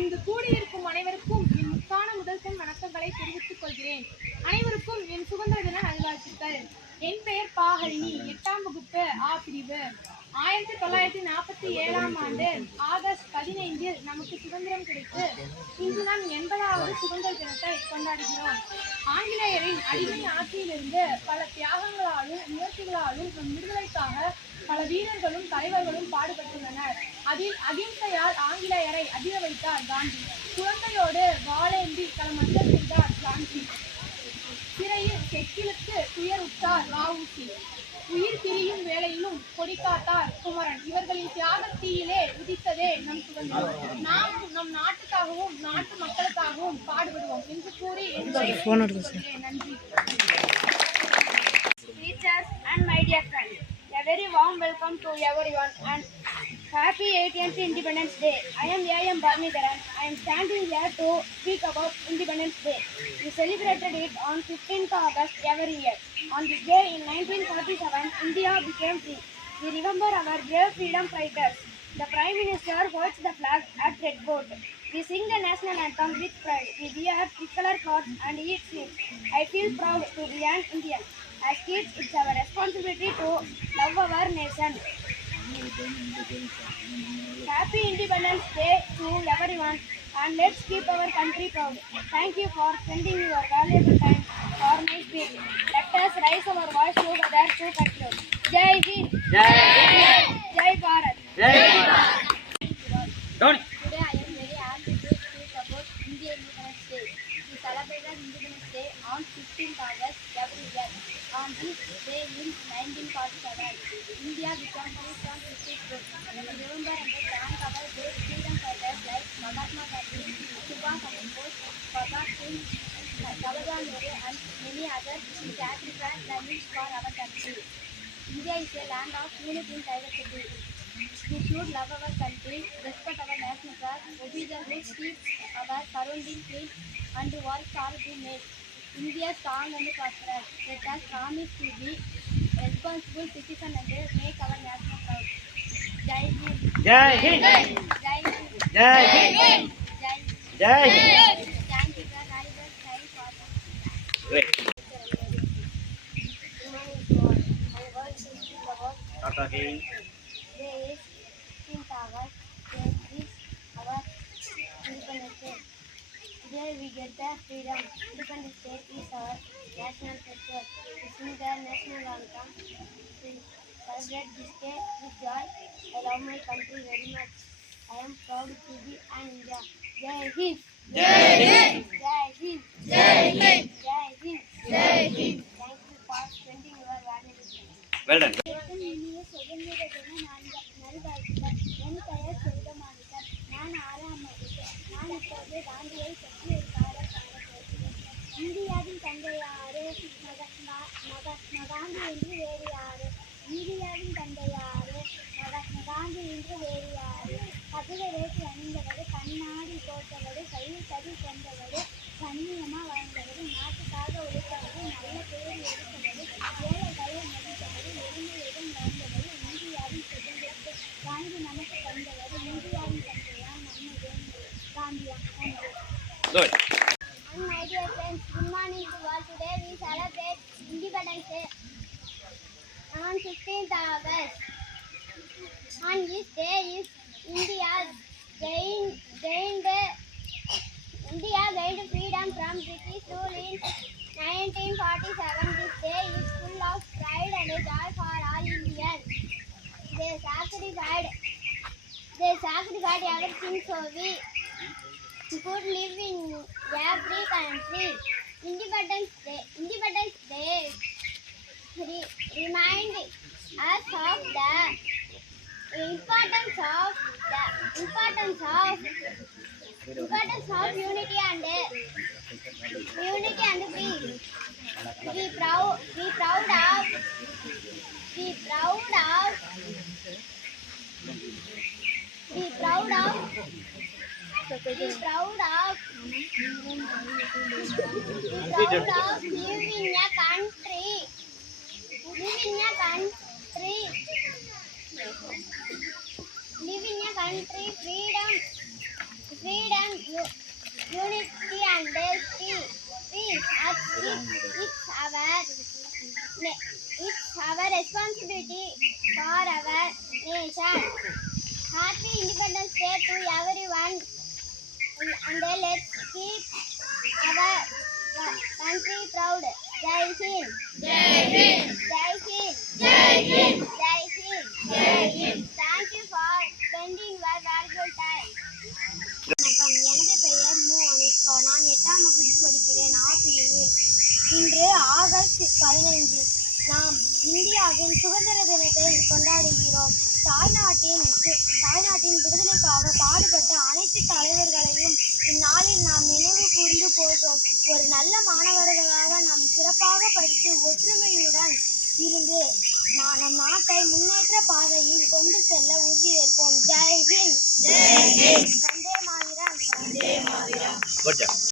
இங்கு கூடியிருக்கும் அனைவருக்கும் என் முத்தான முதல்கண் வணக்கங்களை தெரிவித்துக் கொள்கிறேன். அனைவருக்கும் என் சுதந்திர தின நல்வாழ்த்துக்கள். என் பெயர் பாஹரிணி, 8ஆம் வகுப்பு ஆ பிரிவு. 1947ஆம் ஆண்டு ஆகஸ்ட் 15 நமக்கு சுதந்திரம் கிடைத்து இன்று நாம் 80வது சுதந்திர தினத்தை கொண்டாடுகிறோம். ஆங்கிலேயரின் அடிமை ஆட்சியிலிருந்து பல தியாகங்களாலும் முயற்சிகளாலும் நம் விடுதலைக்காக பல வீரர்களும் தலைவர்களும் பாடுபட்டுள்ளனர். அதில் அகிம்சையால் ஆங்கிலேயரை அதிர வைத்தார் காந்தி. குழந்தையோடு வாளேந்தி களமஞ்சள் செய்தார் காந்தி. சிறையில் செக்கிலுக்கு துயர் உற்றார் வ.உ.சி. உயிர் பிரியும் வேளையிலும் கொடி காத்தார் குமரன். இவர்களின் தியாகத்தீயிலே உதித்ததே நம் சுதந்திரம். நாம் நம் நாட்டுக்காகவும் நாட்டு மக்களுக்காகவும் பாடுபடுவோம் என்று கூறி நன்றி. Teachers and my dear friends, a very warm welcome to everyone and happy 18th Independence Day. I am A.M. Bharnidharan. I am standing here to speak about Independence Day. We celebrated it on 15th August every year. On this day in 1947, India became free. We remember our brave freedom fighters. The Prime Minister holds the flag at Red Fort. We sing the national anthem with pride. We wear tricolor clothes and eat sweets. I feel proud to be an Indian. As kids, it's our responsibility to love our nation. Happy Independence Day to everyone, and let's keep our country proud. Thank you for spending your valuable time for my speech. Let us raise our voice together to conclude. Jai Hind, Jai Hind, Jai Bharat, Jai Bharat. Today I am very happy to speak about Indian Independence Day. We celebrated Independence Day on 15th August every year. On this day in 1947, India became free from British rule. We remember and thank our great freedom fighters like Mahatma Gandhi, Subhash Chandra Bose, Bhagat Singh, Jawaharlal Nehru and many others who sacrificed their lives for our country. India is a land of unity and diversity. We should love our country, respect our national flag, obey the rules, keep our surroundings clean, and work hard to make India strong and prosperous. Let us promise to be responsible citizens and make our national proud. Jai Hind. Jai Hind. Jai Hind. Jai Hind. Jai Hind. Thank you, sir. I will try for Great. my words is about Tata K. Day is 15th August. Day is our Independence Day. Today we get the freedom. Independence Day is our national festival. We sing the national anthem. We celebrate this day with joy. I love my country very much. I am proud to be an Indian. Jai Hind. Jai Hind. Jai Hind. Jai Hind. Jai Hind. Jai Hind. Thank you for spending your valuable time. Well done. இனிய சுதந்திர தின நல்வாழ்த்துக்கள். என் பெயர் செல்வமாணிக்கம். நான் 6ஆம் வகுப்பு. நான் இப்போது காந்தியை பற்றி ஒரு பாடல் பாடப் போகிறேன். இந்தியாவின் தந்தை யாரு? மகாத்மா காந்தி என்று வேறு யாரு? இந்தியாவின் தந்தை யாரு? மகாத்மா காந்தி என்று வேறு யாரு? கபில வேட்டி அணிந்தவர், கண்ணாடி போட்டவர், கையில் கதி கொண்டவர், கண்ணியமா வாழ்ந்தவர், நாட்டுக்காக உழைத்தவர், நல்ல பேர் எடுத்தவர், ஏழைகளை மதித்தவர், எளிமையுடன் வாழ்ந்தவர், இந்தியாவின் சுதந்திரத்தை காந்தி நமக்கு தந்தவர், இந்தியாவின் தந்தையா நம்மை வேண்டியவர் காந்தியா. Good. And my dear friends, good morning to all. Today we celebrate Independence Day on 15th August. On this day is India gained freedom from British rule in 1947. This day is full of pride and joy for all Indians. They sacrificed everything so we could live in a free country. Independence Day remind us of the importance of unity and peace. Be proud of living in a country freedom and let's keep our country proud. Jai Hind. Jai Hind. Jai Hind. Jai Hind. Jai Hind. Jai Hind. Thank you for spending your valuable time. வணக்கம், எனது பெயர் மு அனிஷ்கா. நான் 8ஆம் வகுப்பு படிக்கிறேன். ஆ பிரிவு. இன்று ஆகஸ்ட் 15 நாம் இந்தியாவின் சுதந்திர தினத்தை கொண்டாடுகிறோம். தாய்நாட்டின் விடுதலைக்காக பாடுபட்ட அனைத்து தலைவர்களையும் இந்நாளில் நாம் நினைவு கூர்ந்து போற்றோம். ஒரு நல்ல மாணவர்களாக நாம் சிறப்பாக படித்து ஒற்றுமையுடன் இருந்து நம் நாட்டை முன்னேற்ற பாதையில் கொண்டு செல்ல உறுதியேற்போம். ஜெய் Hind. Jai Hind. Vande Mataram. Vande Mataram. Good job.